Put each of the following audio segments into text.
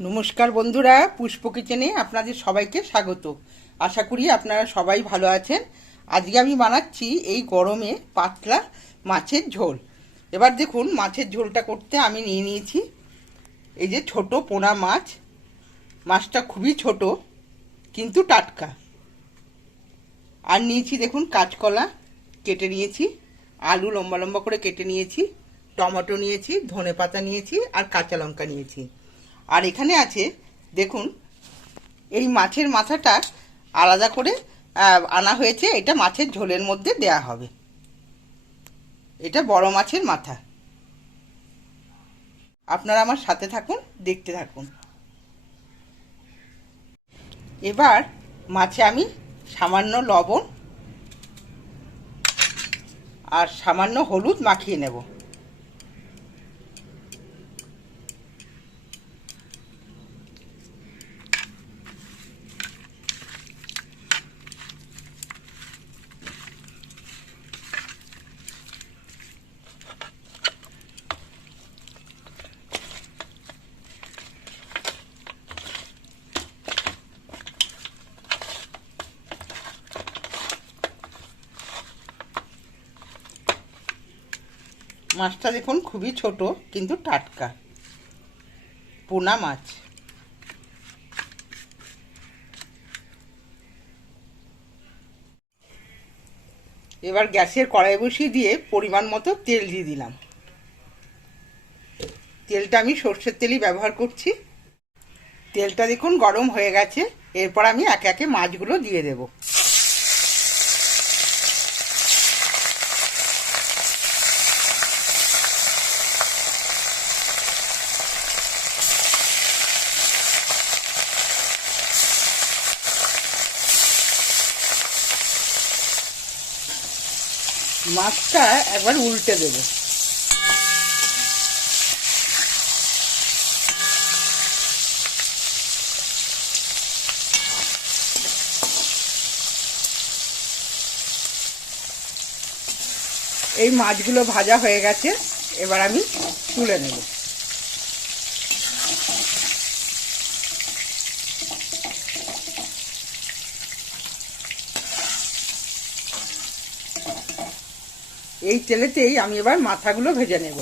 নমস্কার বন্ধুরা, পুষ্প কিচেনে আপনাদের সবাইকে স্বাগত। আশা করি আপনারা সবাই ভালো আছেন। আজকে আমি বানাচ্ছি এই গরমে পাতলা মাছের ঝোল। এবার দেখুন, মাছের ঝোলটা করতে আমি নিয়ে নিয়েছি। এই যে ছোট পোনা মাছ। মাছটা খুবই ছোট, কিন্তু টাটকা। আর নিয়েছি দেখুন, কাঁচকলা কেটে নিয়েছি। আলু লম্বা লম্বা করে কেটে নিয়েছি। টমেটো নিয়েছি ধনে পাতা নিয়েছি, আর কাঁচা লঙ্কা নিয়েছি। আর এখানে আছে, দেখুন, এই মাছের মাথাটা আলাদা করে আনা হয়েছে, এটা মাছের ঝোলের মধ্যে দেয়া হবে। এটা বড় মাছের মাথা। আপনারা আমার সাথে থাকুন, দেখতে থাকুন। এবার মাছে আমি সামান্য লবণ আর সামান্য হলুদ মাখিয়ে নেব। মাছটা দেখুন খুবই ছোট, কিন্তু টাটকা। পোনা মাছ। এবার গ্যাসের কড়াই বসিয়ে দিয়ে পরিমাণ মতো তেল দিয়ে দিলাম। তেলটা আমি সর্ষের তেলই ব্যবহার করছি। তেলটা দেখুন গরম হয়ে গেছে, এরপর আমি একে একে মাছগুলো দিয়ে দেবো। মাছটা একবার উল্টে দেব। এই মাছগুলো ভাজা হয়ে গেছে এবার আমি তুলে নেব। এই তেলেতেই আমি এবার মাথাগুলো ভেজে নেব।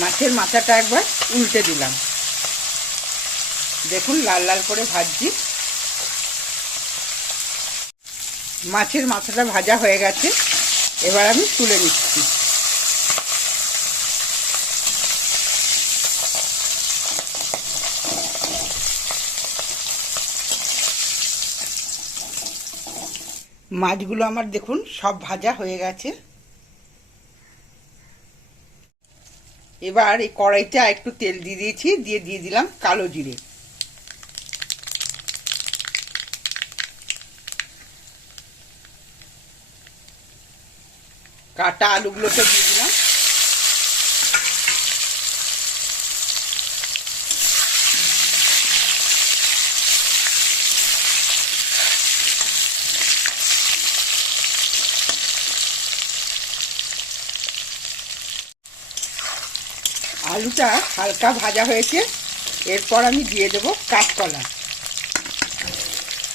মাছের মাথাটা একবার উল্টে দিলাম। দেখুন লাল লাল করে ভাজছি। মাছের মাথাটা ভাজা হয়ে গেছে। এবার আমি তুলে নিচ্ছি। মাছগুলো আমার দেখুন সব ভাজা হয়ে গেছে। এবার এই কড়াইটা একটু তেল দিয়ে দিয়েছি, দিয়ে দিয়ে দিলাম কালো জিরে। কাটা আলুগুলোকে দিয়ে দিলাম আলুটা হালকা ভাজা হয়েছে। এরপর আমি দিয়ে দেবো কাঁচকলা।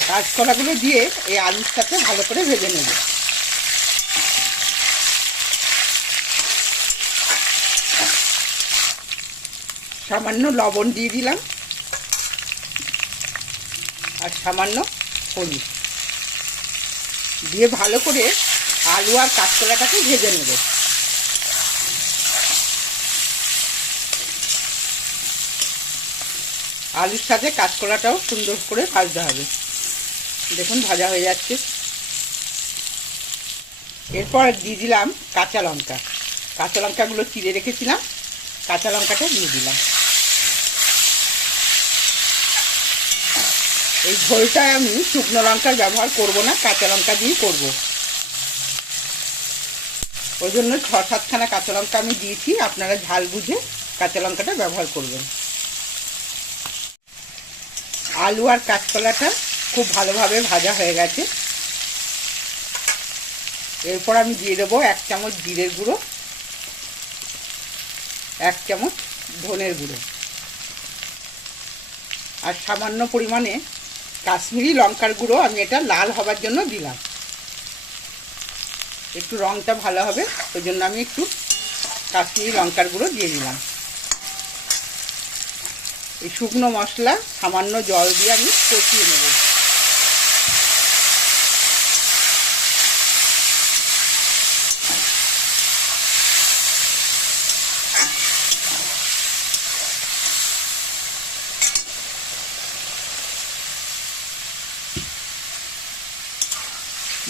কাঁচকলাগুলো দিয়ে এই আলুর সাথে ভালো করে ভেজে নেব। সামান্য লবণ দিয়ে দিলাম। আর সামান্য হলুদ। দিয়ে ভালো করে আলু আর কাঁচকলাটাকে ভেজে নেব। আলুর সাথে কাঁচকলাটাও সুন্দর করে ভাজতে হবে। দেখুন, ভাজা হয়ে যাচ্ছে। এরপর দিয়ে দিলাম কাঁচা লঙ্কা। কাঁচা লঙ্কাগুলো চিড়ে রেখেছিলাম। কাঁচা লঙ্কাটা দিয়ে দিলাম। এই ঝোলটায় আমি শুকনো লঙ্কার ব্যবহার করব না, কাঁচা লঙ্কা দিয়েই করব। ওই জন্য ছ সাতখানা কাঁচা লঙ্কা আমি দিয়েছি। আপনারা ঝাল বুঝে কাঁচা লঙ্কাটা ব্যবহার করবেন। আলু আর কাঁচকলাটা খুব ভালোভাবে ভাজা হয়ে গেছে। এরপর আমি দিয়ে দেবো এক চামচ জিরের গুঁড়ো, এক চামচ ধনের গুঁড়ো। আর সামান্য পরিমাণে কাশ্মীরি লঙ্কার গুঁড়ো আমি এটা লাল হবার জন্য দিলাম। একটু রঙটা ভালো হবে, ওই জন্য আমি একটু কাশ্মীরি লঙ্কার গুঁড়ো দিয়ে দিলাম। এই শুকনো মশলা সামান্য জল দিয়ে আমি কষিয়ে নেব।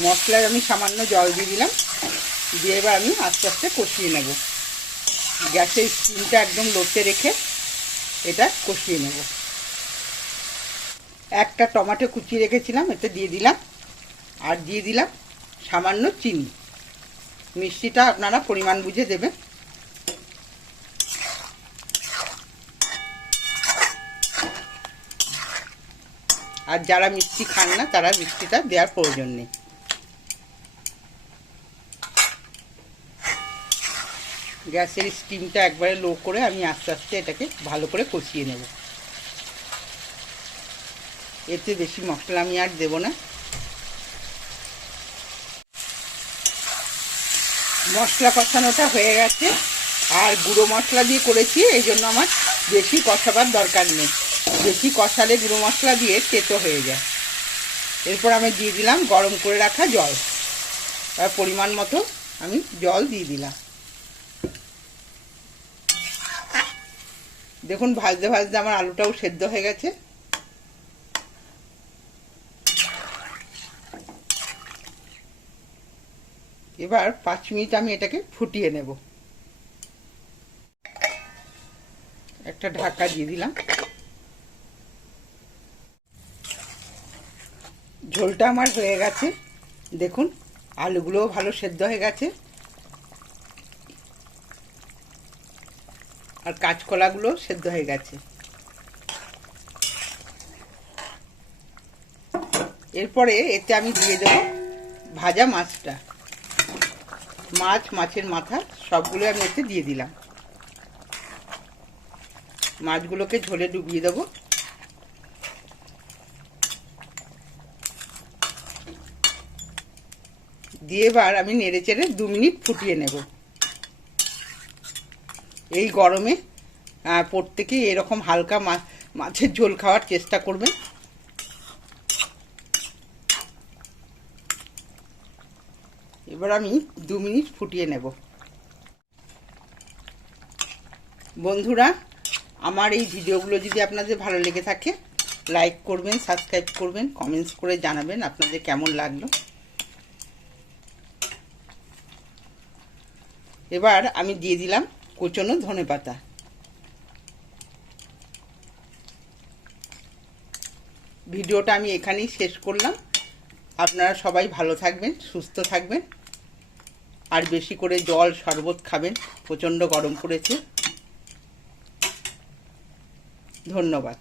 মশলায় আমি সামান্য জল দিয়ে দিলাম। দিয়ে এবার আমি আস্তে আস্তে কষিয়ে নেব। গ্যাসের স্টিমটা একদম লোতে রেখে এটা কষিয়ে নেব। একটা টমেটো কুচিয়ে রেখেছিলাম এটা দিয়ে দিলাম। আর দিয়ে দিলাম সামান্য চিনি। মিষ্টিটা আপনারা পরিমাণ বুঝে দেবেন। আর যারা মিষ্টি খান না, তারা মিষ্টিটা দেওয়ার প্রয়োজন নেই। গ্যাসের স্টিমটা একবারে লো করে আমি আস্তে আস্তে এটাকে ভালো করে কষিয়ে নেব। এতে বেশি মশলা আমি আর দেব না। মশলা কষানোটা হয়ে গেছে। আর গুঁড়ো মশলা দিয়ে করেছি, এই জন্য আমার বেশি কষাবার দরকার নেই। বেশি কষালে গুঁড়ো মশলা দিয়ে তেতো হয়ে যায়। এরপর আমি দিয়ে দিলাম গরম করে রাখা জল। পরিমাণ মতো আমি জল দিয়ে দিলাম। দেখুন, ভাজতে ভাজতে আমার আলুটাও সেদ্ধ হয়ে গেছে। এবার পাঁচ মিনিট আমি এটাকে ফুটিয়ে নেব। একটা ঢাকা দিয়ে দিলাম। ঝোলটা আমার হয়ে গেছে। দেখুন, আলুগুলোও ভালো সেদ্ধ হয়ে গেছে। আর কাঁচকলাগুলো সেদ্ধ হয়ে গেছে। এরপরে এতে আমি দিয়ে দেব ভাজা মাছটা। মাছ, মাছের মাথা, সবগুলো আমি এতে দিয়ে দিলাম। মাছগুলোকে ঝোলে ডুবিয়ে দেবো। দিয়ে এবার আমি নেড়ে চেড়ে দু মিনিট ফুটিয়ে নেব। এই গরমে প্রত্যেকেই এরকম হালকা মাছের ঝোল খাওয়ার চেষ্টা করবেন এবার আমি দু মিনিট ফুটিয়ে নেব। বন্ধুরা, আমার এই ভিডিওগুলো যদি আপনাদের ভালো লেগে থাকে, লাইক করবেন, সাবস্ক্রাইব করবেন, কমেন্টস করে জানাবেন আপনাদের কেমন লাগল। এবার আমি দিয়ে দিলাম কুচনো ধনে পাতা। ভিডিওটা আমি এখানেই শেষ করলাম। আপনারা সবাই ভালো থাকবেন, সুস্থ থাকবেন। আর বেশি করে জল শরবত খাবেন, প্রচণ্ড গরম পড়েছে। ধন্যবাদ।